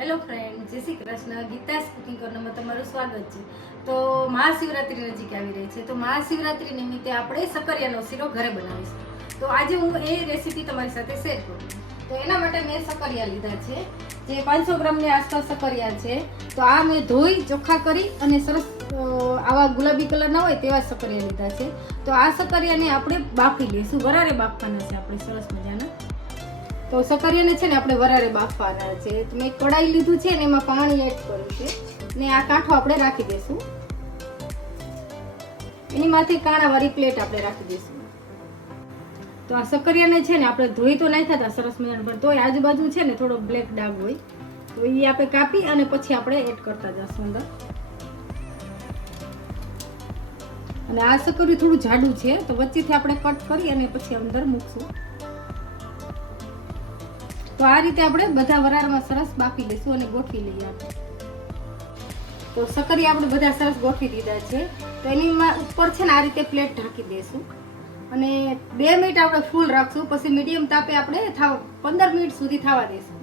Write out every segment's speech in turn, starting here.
Hello friend, જય Shri Krishna. Geeta's cooking કોર્નરમાં તમારું સ્વાગત છે. તો મહાશિવરાત્રી નજીક આવી રહી છે, તો મહાશિવરાત્રી નિમિત્તે આપણે સકરિયાનો શીરો ઘરે બનાવીશું. તો આજે હું એ રેસીપી તમારી સાથે શેર કરું. તો એના માટે મેં સકરિયા લીધા છે, જે 500 ગ્રામની આસપાસ સકરિયા છે. તો આ મેં ધોઈ ચોખ્ખા કરી અને સરસ આવા ગુલાબી કલરના હોય તેવા સકરિયા લીધા છે. તો આ સકરિયાને આપણે બાફી લઈશું. વરારે બાફવાના છે આપણે સરસ મજાના. તો સકરિયાને છે ને આપણે વરારે બાફવાના છે. તો મેં કડાઈ લીધું છે ને એમાં પાણી એડ કર્યું છે ને આ કાંઠો આપણે રાખી દઈશું. એની માથે કાણાવાળી પ્લેટ આપણે રાખી દઈશું. તો આ સકરિયાને છે ને આપણે ધોઈ તો નાખ્યા હતા સરસ મજાના, પણ તોય આજુબાજુ છે ને થોડો બ્લેક ડાઘ હોય, તો એ આપણે કાપી અને પછી આપણે એડ કરતા જશું અંદર. અને આ સકરિયું થોડું જાડું છે, તો વચ્ચેથી આપણે કટ કરી અને પછી અંદર મૂકશું. તો આ રીતે આપણે બધા વરાળમાં સરસ બાફી લઈશું અને ગોઠવી લઈએ આપણે. તો સકરિયા આપણે બધા સરસ ગોઠવી દીધા છે. તો એની ઉપર છે ને આ રીતે પ્લેટ ઢાંકી દઈશું અને 2 મિનિટ આપણે ફૂલ રાખશું. પછી મીડિયમ તાપે આપણે 15 મિનિટ સુધી થવા દઈશું.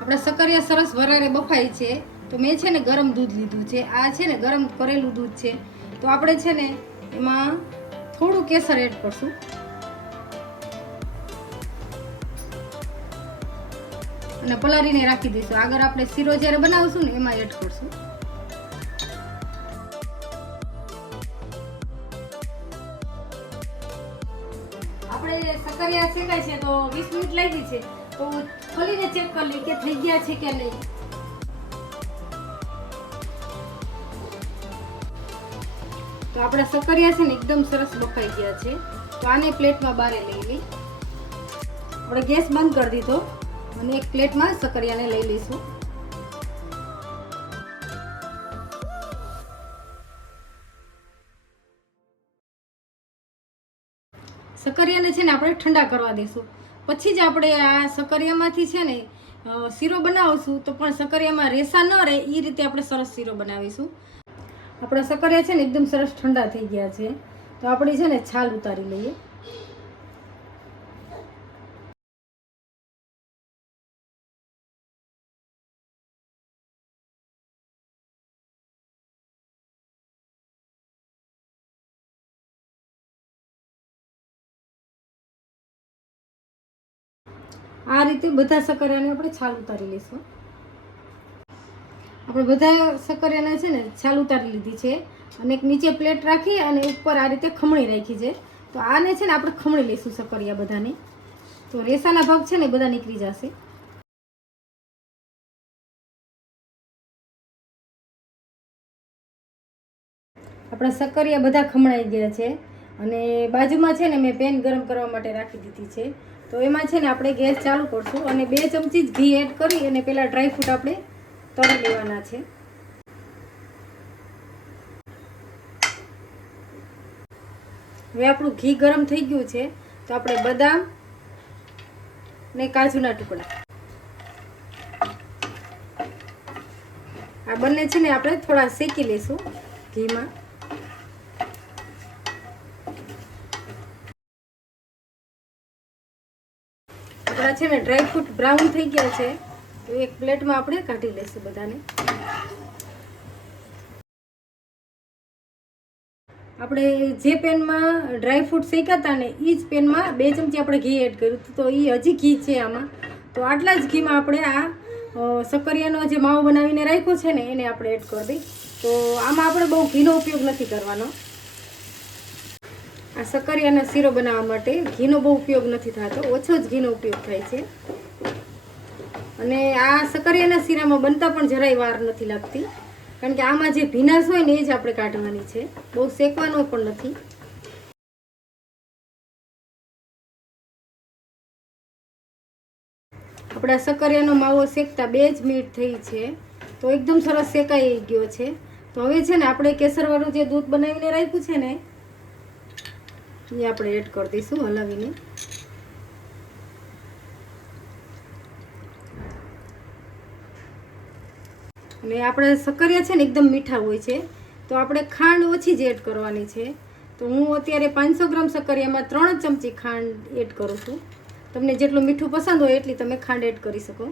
આપણે સકરિયા સરસ વરાળે બફાય છે. તો મેં છે ને ગરમ દૂધ લીધું છે. આ છે ને ગરમ કરેલું દૂધ છે. તો આપણે છે ને એમાં થોડું કેસર એડ કરશું. અને પલાળીને રાખી દઈશું. આગળ આપણે શીરો જ્યારે બનાવશું ને એમાં એડ કરશું. આપણે સકરિયા શેકાય છે તો 20 મિનિટ લાગી છે. તો ખોલીને ચેક કરી લઈએ કે થઈ ગયા છે કે નહીં. તો આપણા સકરિયા છે ને એકદમ સરસ બફાઈ ગયા છે. તો આને પ્લેટમાં બારે લઈ લઈ. આપણે ગેસ બંધ કરી દીધો અને એક પ્લેટમાં સકરિયાને લઈ લઈશું. સકરિયાને છે ને આપણે ઠંડા કરવા દઈશું. પછી જ આપણે આ સકરિયામાંથી છે ને શીરો બનાવશું. તો પણ સકરિયામાં રેસા ન રહે એ રીતે આપણે સરસ શીરો બનાવીશું. આપણા સકરિયા છે ને એકદમ સરસ ઠંડા થઈ ગયા છે. તો આપણે છે ને છાલ ઉતારી લઈએ. આ રીતે બધા સકરિયાને આપણે છાલ ઉતારી લઈશું. આપણે બધા સકરિયાને છે ને છાલ ઉતારી લીધી છે અને એક નીચે પ્લેટ રાખી અને ઉપર આ રીતે ખમણી રાખી છે. તો આને છે ને આપણે ખમણી લઈશું સકરિયા બધાને. તો રેસાના ભાગ છે ને બધા નીકળી જશે. આપણા સકરિયા બધા ખમણાઈ ગયા છે અને બાજુમાં છે ને મેં પેન ગરમ કરવા માટે રાખી દીધી છે. તો એમાં છે ને આપણે ગેસ ચાલુ કરશું અને 2 ચમચી ઘી એડ કરી અને પેલા ડ્રાયફ્રૂટ આપણે તળી લેવાના છે. હવે આપણું ઘી ગરમ થઈ ગયું છે. તો આપણે બદામ ને કાજુના ટુકડા આ બંને છે ને આપણે થોડા શેકી લઈશું ઘીમાં. આપણા છે ને ડ્રાયફ્રૂટ બ્રાઉન થઈ ગયા છે. તો એક પ્લેટમાં આપણે કાઢી લઈશું બધાને. આપણે જે પેનમાં ડ્રાયફ્રૂટ શેક્યા હતા ને એ જ પેનમાં 2 ચમચી આપણે ઘી એડ કર્યું હતું. તો એ હજી ઘી છે આમાં. તો આટલા જ ઘીમાં આપણે આ સકરિયાનો જે માવો બનાવીને રાખ્યો છે ને એને આપણે એડ કરી દઈ. તો આમાં આપણે બહુ ઘીનો ઉપયોગ નથી કરવાનો. આ સકરિયાનો શીરો બનાવવા માટે ઘીનો બહુ ઉપયોગ નથી થતો, ઓછો જ ઘીનો ઉપયોગ થાય છે. અને આ સકરિયાના શીરામાં બનતા પણ જરાય વાર નથી લાગતી, કારણ કે આમાં જે ભીનાશ હોય ને એ જ આપણે કાઢવાની છે, બહુ શેકવાનો પણ નથી. આપણા સકરિયાનો માવો શેકતા 2 જ મિનિટ થઈ છે. તો એકદમ સરસ શેકાઈ ગયો છે. તો હવે છે ને આપણે કેસરવાળું જે દૂધ બનાવીને રાખ્યું છે ને એ આપણે એડ કરી દઈશું હલાવીને. અને આપણે સકરિયા છે ને એકદમ મીઠા હોય છે, તો આપણે ખાંડ ઓછી જ એડ કરવાની છે. તો હું અત્યારે 500 ગ્રામ સકરિયામાં 3 ચમચી ખાંડ એડ કરું છું. તમને જેટલું મીઠું પસંદ હોય એટલી તમે ખાંડ એડ કરી શકો.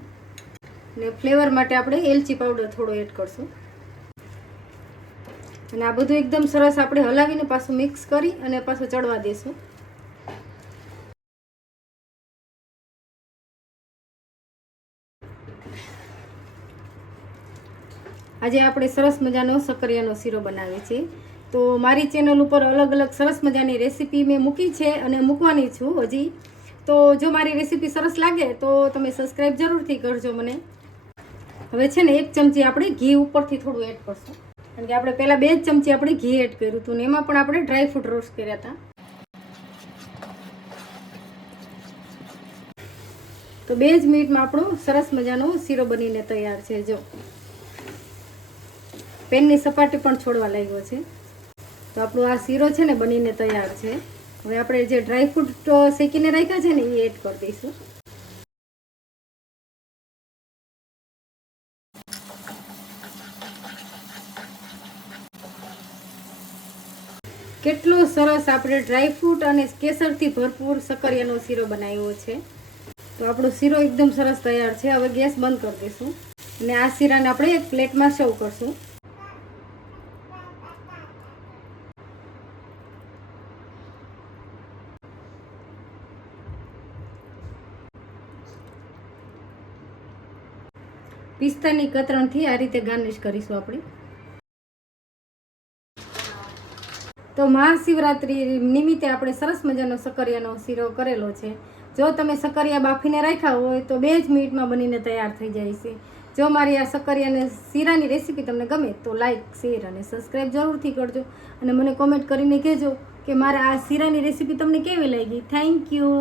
ને ફ્લેવર માટે આપણે એલચી પાવડર થોડો એડ કરશું. અને આ બધું એકદમ સરસ આપણે હલાવીને પાછું મિક્સ કરી અને પાછું ચડવા દઈશું. આજે આપણે સરસ મજાનો શક્કરિયાનો શીરો બનાવીએ છીએ. તો મારી ચેનલ ઉપર અલગ અલગ સરસ મજાની રેસીપી મેં મૂકી છે અને મૂકવાની છું હજી. તો જો મારી રેસીપી સરસ લાગે તો તમે સબસ્ક્રાઈબ જરૂરથી કરજો મને. હવે છે ને 1 ચમચી આપણે ઘી ઉપરથી થોડું એડ કરશું, કારણ કે આપણે પહેલાં 2 ચમચી આપણે ઘી એડ કર્યું હતું ને એમાં પણ આપણે ડ્રાય ફ્રૂટ રોસ્ટ કર્યા હતા. તો 2 જ મિનિટમાં આપણો સરસ મજાનો શીરો બનીને તૈયાર છે. જો પેનની સપાટી પણ છોડવા લાગ્યો છે. તો આપણો આ શીરો છે ને બનીને તૈયાર છે. હવે આપણે જે ડ્રાય ફ્રૂટ શેકીને રાખ્યા છે ને એ એડ કરી દઈશું. કેટલો સરસ આપણે ડ્રાય ફ્રૂટ અને કેસરથી ભરપૂર શક્કરિયાનો શીરો બનાવ્યો છે. તો આપણો શીરો એકદમ સરસ તૈયાર છે. હવે ગેસ બંધ કરી દઈશું અને આ શીરાને આપણે એક પ્લેટમાં સર્વ કરશું. પિસ્તાની કતરણથી આ રીતે ગાર્નિશ કરીશું આપણે. તો મહાશિવરાત્રી નિમિત્તે આપણે સરસ મજાનો શક્કરિયાનો શીરો કરેલો છે. જો તમે શક્કરિયા બાફીને રાખ્યા હોય તો 2 જ મિનિટમાં બનીને તૈયાર થઈ જાય છે. જો મારી આ શક્કરિયાને શીરાની રેસીપી તમને ગમે તો લાઈક, શેર અને સબસ્ક્રાઈબ જરૂરથી કરજો અને મને કોમેન્ટ કરીને કહેજો કે મારા આ શીરાની રેસીપી તમને કેવી લાગી. Thank you.